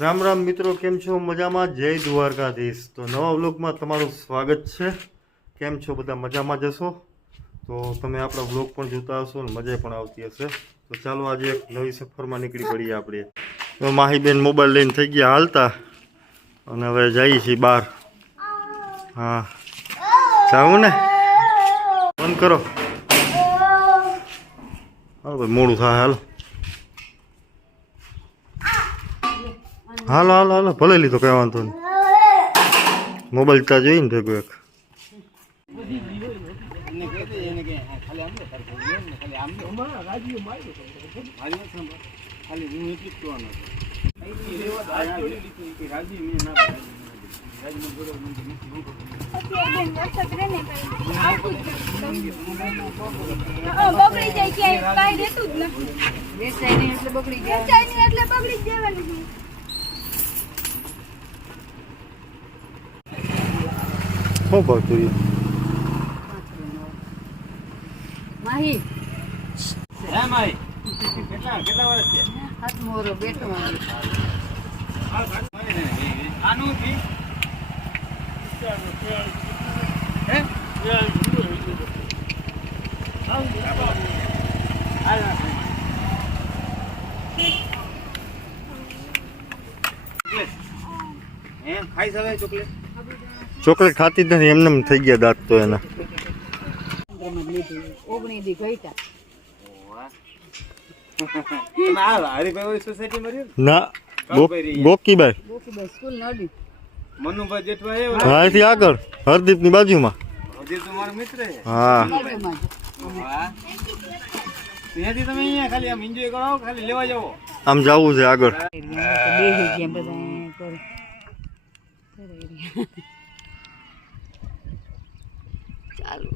રામ રામ મિત્રો, કેમ છો? મજામાં? જય દ્વારકાધીશ. તો નવા વ્લોગમાં તમારું સ્વાગત છે. કેમ છો બધા? મજામાં જશો તો તમે આપણા વ્લોગ પણ જોતા હશો અને મજા પણ આવતી હશે. તો ચાલો આજે એક નવી સફરમાં નીકળી પડીએ આપણે. તો માહીબેન મોબાઈલ લઈને થઈ ગયા હાલતા અને હવે જઈએ છીએ બહાર. હા, જાવું ને? બંધ કરો. હા ભાઈ, મોડું થાય. હાલો હાલો હાલો હાલો, ભલે લીધો, કઈ વાંધો નહીં. મોબાઈલ તા જોઈને ભેગો એક શું ભાવતું રહ્યું? માહી હે માઈ કેટલા વર્ષ છે? હાથ મોરો બેટો આનું થી હે એમ ખાઈ સવે ચોકલેટ ચોકલેટ ખાતી જ નથી, એમને એમ થઈ ગયા દાંત તો એના. ઓગણી દી ગઈતા તમે આ હરિભાઈ સોસાયટી માં રહ્યો ના, ગોકીબાઈ ગોકીબાઈ સ્કૂલ નડી મનુભાઈ જેઠવા આવ્યો હા, અહીંથી આગળ હરદીપની બાજુમાં. હજી તો મારો મિત્ર છે. હા, બાજુમાં જ. વાહ. ત્યાંથી તમે અહીંયા ખાલી આમ એન્જોય કરો, ખાલી લેવા જાઓ. આમ જવું છે આગળ. બેહી ગયા બધા કરે ચાલુ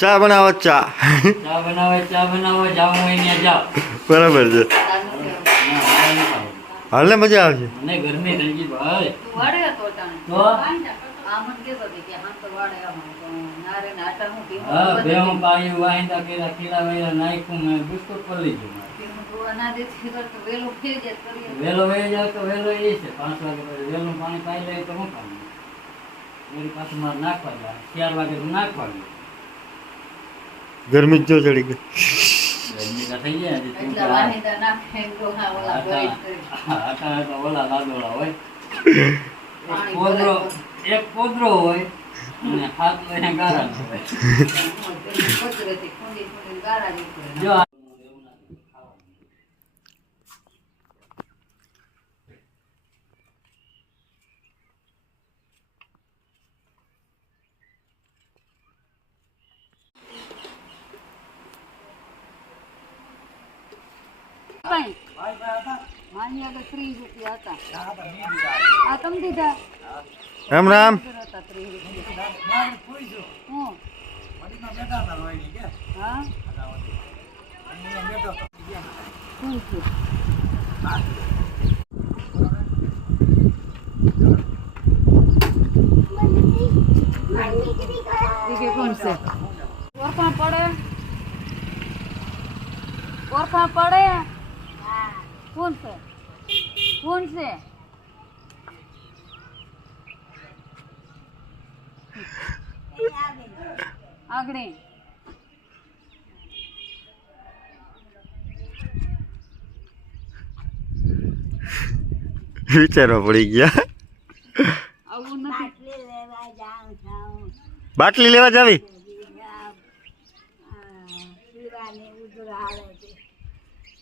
ચા બનાવો, ચા. ચા બનાવો જાવ અહીંયા જાઓ. બરાબર છે. હાલ ને, મજા આવશે. મને ગરમી થઈ ગઈ ભાઈ. વાડે હતો તાણે તો આ મન કેતો કે આમ તો વાડે આમ તો નારે નાટા હું પીવું હા બે હું પાયું વાહિંદા કેરા ખીલા વેલા નાખ્યું મેં બિસ્કુટ પર લીધું. થોડા ના દેતી તો વેલો ફેર જ કરીએ વેલો વહી જાવ તો વેલો એ છે 5 વાગે પછી વેલું પાણી પાઈ લે તો શું કામ? એની પાછું મારે નાખવા જાય 4 વાગે તો નાખવા જાય. ગરમી જ જો ચડી ગઈ. ગરમી તો થઈ જાય હજી એટલે વાહિંદા નાખે ગોહા ઓલા ગોઈ કરી અત્યારે તો ઓલા લાદોળા હોય. પાણી પોદરો એક પોદરો હોય અને હાથ લઈને ગારા હોય. પચરેથી ખુંડી ખુંડી ગાળા નીકળે જો ભાઈ માની આગળ 30 રૂપિયા હતા આ તમે દીધા રામ રામ. હતા 30 રૂપિયા હું હા શું છે દીકે કોણ છે ઓરખા પડે ઓરખા પડે કોણ છે કોણ છે આગળ વિચારવા પડી ગયા. આવું નથી બાટલી લેવા જાવી.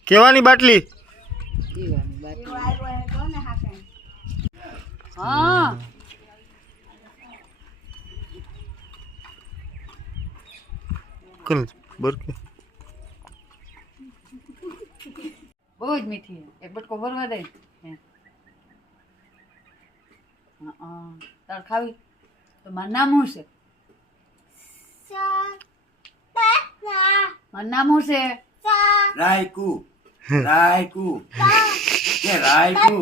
કેવાની બાટલી? હા કલ બરકે બહુ જ મીઠી છે. એક બટકો ભરવા દે હે. તાર ખાવી તો મારું નામ શું છે? મારું નામ શું છે? રાયકુ રાયકુ કે રાયકુ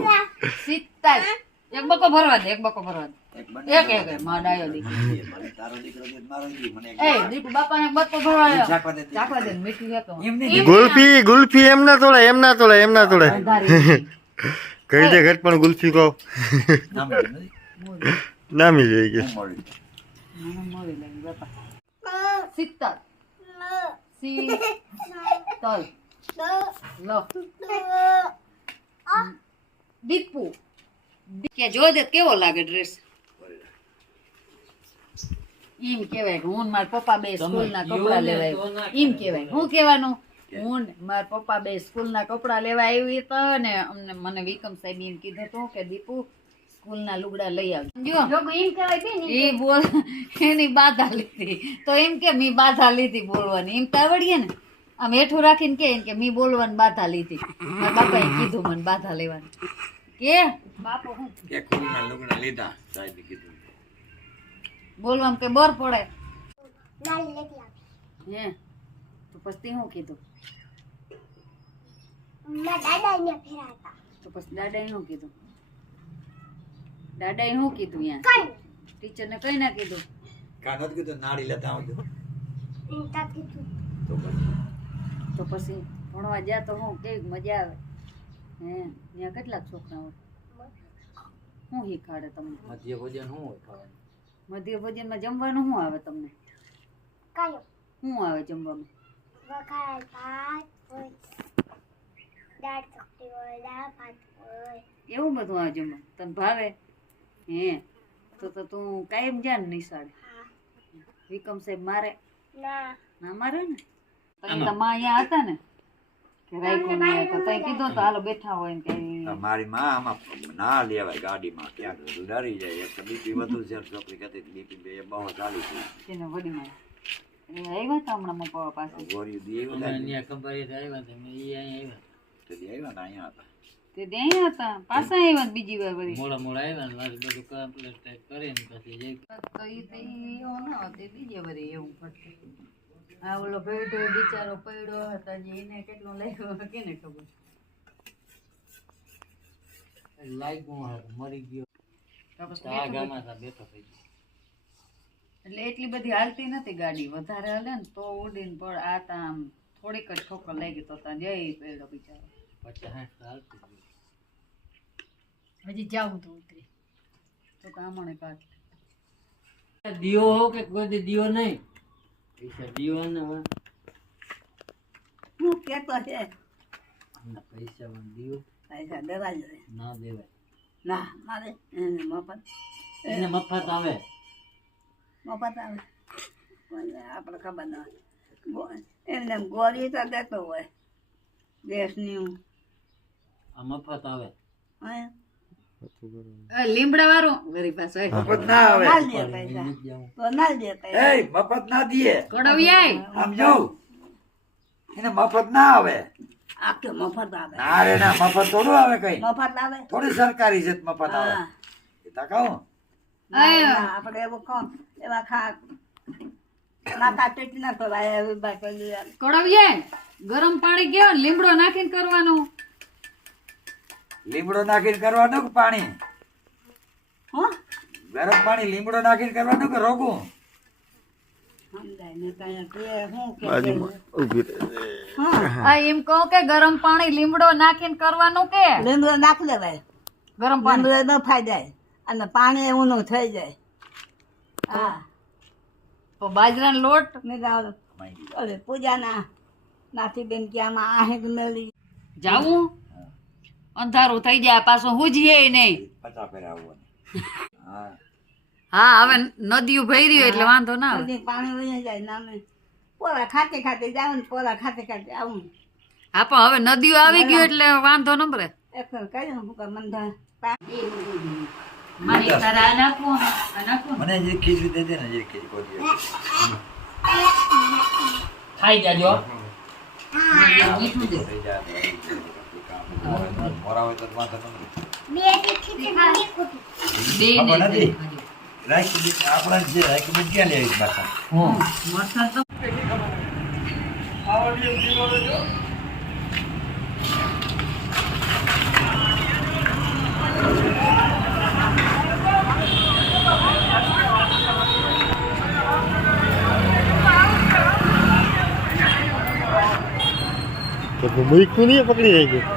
શીતલ. એક બકો ભરવા દે, એક બકો ભરવા દે. એક એક માં ડાયો દીકરી. તારો દીકરો છે મારો દી મને એ દીકુ બાપાને એક બકો ભરવા દે. ચાખવા દે. ચાખવા દે મીઠી છે તો. એમને ગુલ્ફી ગુલ્ફી એમ ના તોડે એમ ના તોડે એમ ના તોડે અંધારી. કહી દે ઘટ પણ ગુલ્ફી કહો નામ નથી મોરી. નામી જઈ ગયા હું મળી મને મોરી લાગી બાપા. શીતલ. શીતલ. લો. દીપુ. કે જો દે કેવો લાગે ડ્રેસ. એમ કેવાય કે હું ને મારા પપ્પા બે સ્કૂલ ના કપડા લેવા આવ્યા. એમ કેવાય. શું કહેવાનું? હું ને મારા પપ્પા બે સ્કૂલ ના કપડા લેવા આવી તો ને અમને મને વિકમ સાહેબ એમ કીધું હતું કે દીપુ સ્કૂલ ના લુગડા લઈ આવજો. એમ કહેવાય એ બોલ એની બાધા લીધી તો એમ કે મી બાધા લીધી બોલવાની. એમ તો આવડીએ ને આમ હેઠું રાખીને કે મી બોલવાની બાધા લીધી. મારા બાપાએ કીધું મને બાધા લેવાની. કે બાપો હું કે કુલના લુગડા લીધા સાહેબે કીધું બોલવામાં કે બર પડે હે તો પછી શું કીધું? તો પછી દાદાએ શું કીધું? દાદાએ શું કીધું? યા ટીચર ને કઈ ના કીધું? કાનોત કીધું નાડી લેતા આવજો તો પછી ભણવા ગયા તો હું કેવી મજા આવે હે? ત્યાં કેટલાક છોકરા હોય? શું શીખવાડે તમને? મધ્ય ભોજન શું હોય ખાવાનું? મધ્ય ભોજનમાં જમવાનું શું આવે તમને? શું આવે જમવામાં? એવું બધું આવે જમવા તને ભાવે હે? તો તું કાયમ જા ને નિશાળે? વિકમ સાહેબ મારે ના મારે ને? તમે તો માં અહીંયા હતા ને કે રાખ્યું નહીં તો તઈ કીધું તો હાલો બેઠા હોય ને કે મારી માં આમાં ના લેવાય ગાડીમાં ક્યાંક ડરી જાય એક તો બીપી વધુ છે છોકરી કહેતી બીપી બે બહુ ચાલી છે તેને વડી માં એ આવ્યા હતા હમણાં મમ્પા પાસે ગોળીઓ દી આવ્યા તે દી આવ્યા ને અહીંયા હતા તે ત્યાં હતા પાછા આવ્યા બીજી વાર વળી મોડા મોડા આવ્યા ને મારે બધું કમ્પ્લીટ કરીને પછી જઈ તો એ એવું ના હોત એ બીજે વળી એવું પડતું. આ ઓલો ભેડો બિચારો પડ્યો હતા જે એને કેટલું લાગ્યું કેને ખબર. લાગ્યું હતું, મરી ગયો તો પછી આ ગામમાં હતા બેઠો થઈ ગયો એટલે એટલી બધી હાલતી નથી ગાડી. વધારે હાલે ને તો ઉડીને પડ આ તા આમ થોડીક જ ઠોકર લાગી તો ત્યાં જઈ પડ્યો બિચારો. 50 હાલતું ગયું. હજી જાવું તો ઉતરી તો કામણે કાઢ દીવો હો કે કોઈ દી દીવો નહીં પૈસા દીવો ને હવે હું કેતો છે પૈસા માં દીવો પૈસા દેવા જોઈએ ના દેવાય ના મારે એને મફત એને મફત આવે આવે આપણે ખબર ના હોય એમને ગોળી તો દેતો હોય દેશની આ મફત આવે લીમડા વાળું ગરીબ પાસે મફત ના આવે નહીં જાઉં તો ના દે પૈસા એ મફત ના દીએ કડવિયાય આમ જો એને મફત ના આવે આખે મફત આવે ના રે ના મફત થોડું આવે કઈ મફત આવે થોડી સરકારી છે તો મફત આવે એ તા કહું આપણે એવું કહો એવા ખા નાકા ટેટી ના ખવાય એવી બાકી કડવિયાય ગરમ પાણી કેવો લીમડો નાખીને કરવાનું લીમડો નાખીને કરવાનું કે પાણી હો ગરમ પાણી લીમડો નાખીને કરવાનું કે રોગું બાજુમાં ઊભી રહે હા એમ કહો કે ગરમ પાણી લીમડો નાખીને કરવાનું કે લીમડો નાખી દેવાય ગરમ પાણી લીમડો ન ફાઈ જાય અને પાણી ઊનું થઈ જાય હા તો બાજરાનો લોટ મેં ગાવ ઓલે પૂજાના નાથી બેન કે આમાં આહેક મેળી જાવું અંધારું થઈ જાય પાછું હુજીએ નહીં પચા ફેર આવવાનું હા હા હવે નદીઓ ભરી એટલે વાંધો ના આવે બધી પાણી વહી જાય નામે પોરા ખાતે ખાતે જાવ ને પોરા ખાતે ખાતે આવું હા પણ હવે નદીઓ આવી ગયું એટલે વાંધો ન પડે એક કહ્યું હું કે મંધા મારી તારા નાખવું આ નાખવું મને જે ખીચડી દે દે ને જે ખીચડી કોઈ ખાઈ જાજો મીઠું દે થઈ જાય મોરા હોય તો વાંધો નથી. બે ખબર ને નથી. રાખી દીધી આપણા જે રાખી દીધી ક્યાં લેવી પાછા હું મરચાં તો તો મૂક્યું નહીં પકડી રહી ગયું.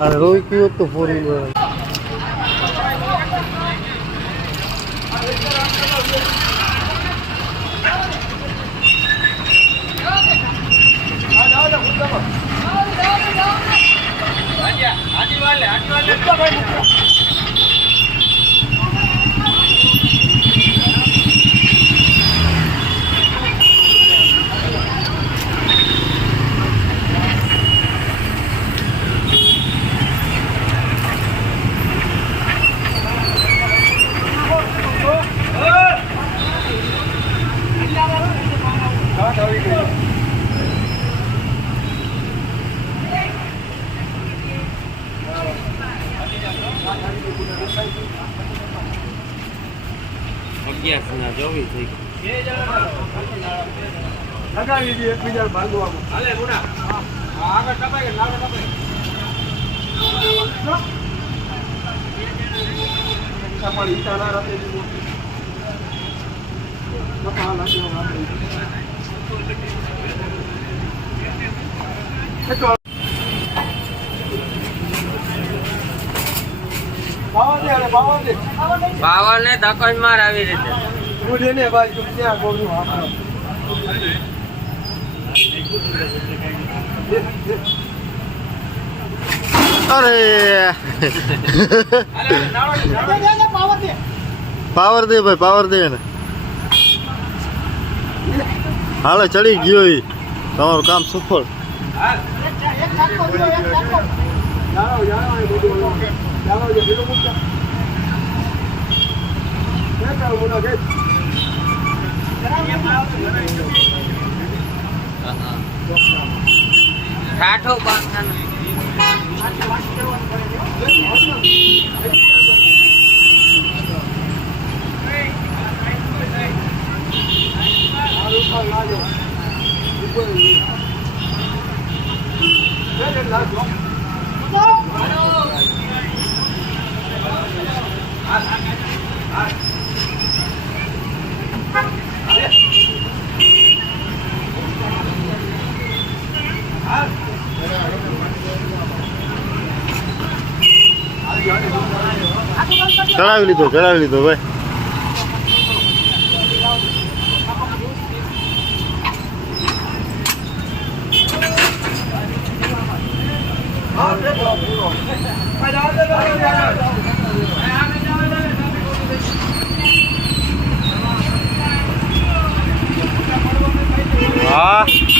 અરે રોઈ ગયું તો પૂરી પાવર ને ધક્કો જ માર આવી રીતે અરે પાવર દે ભાઈ પાવર દે ને હાલે ચડી ગયો ઈ તમારું કામ સફળ ઠાઠો બાંધવાનું ચડાવી લીધો ભાઈ હા